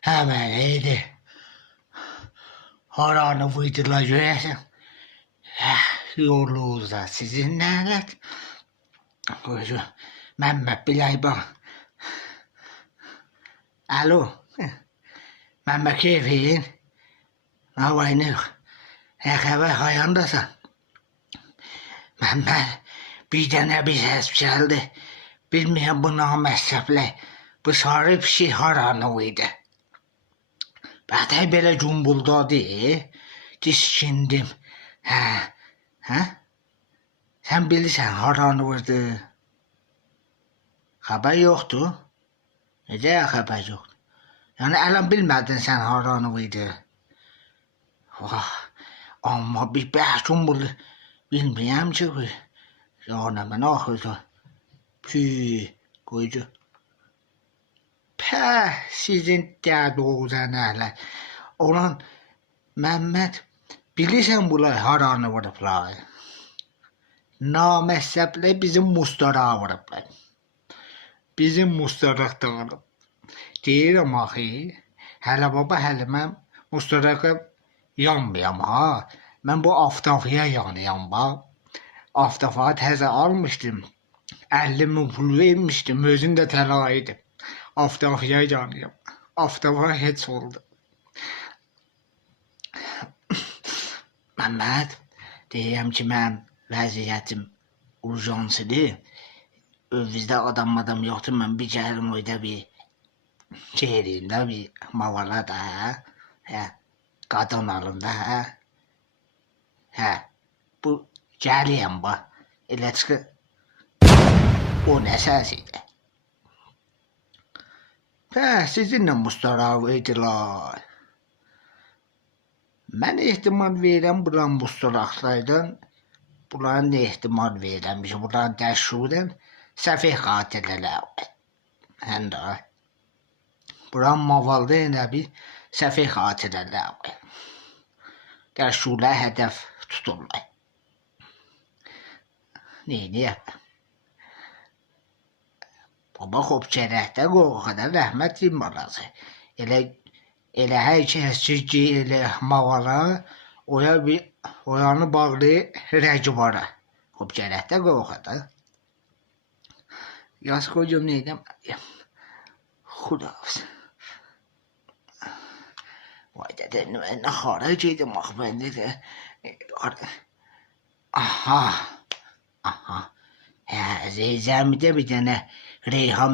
Hemen iyiydi. Horanı fıydıla görəsən. Yolunuzda sizin nənət. Qoycu, Məmməd bilək bax. Alo. Məmməd keyfin? Ne var ne yok? Ne xəbər hayandasan? Məmməd, bir dənə bir səs gəldi. Bilməyəm bu naməssəblə. Bu sarı pişik haranı idi. Bətək belə cumbuldadı. Diskindim. Hə? Sən bilirsən haranı vurdu? Xəbər yoxdur. Necə xəbər yoxdur? Yəni ələn bilmədin sən haranı vurdu? Vah, amma bir bəhkum buldu. Bilməyəm ki bu. Canımın axırdı. Qoycu. Sizin dədozənələr. Olan Məmməd, bilirsən bunlar haranı vurublar? Naməssəblə bizim mustara vurublar. Bizim mustaraq dağılıb. Deyirəm axı, hələ baba hələ mən mustaraqa yanmayam ha. Mən bu aftafıya yanıyam bax. Aftafa təzə almışdım. 50.000 pul vermişdim. Özüm də təlaydım. Aftafıya yanıyam. Aftafa heç oldu. Məmməd, deyirəm ki, mən vəziyyətim urjansıdır. Bizdə adam yoxdur. Mən bir gəlim oyda bir çeyriyində bir mavala da, qadın alım da, bu gəliyəm bax. Elə çıxır. O nə səs idi? Sizinlə mustarav edilər. Mən ehtimal verirəm buran mustaraqlardan, buran ehtimal verirəm ki, buran dəşşurən səfih xatirələr. Həm də buran mavalda yenə bir səfih xatirələr. Dəşşurlər hədəf tuturlar. Neyniyəm? Baba xop çərəkdə qorxada rəhmət immalası. Elə hər kəs ki, elə mavala, oyanı bağlı rəgvara. Xop çərəkdə qorxada. Yaz qoyum neydəm? Xudafız. Vay dədə, nə xara geydim ax mən də. Aha. Zeyzəmidə bir dənə Reyhan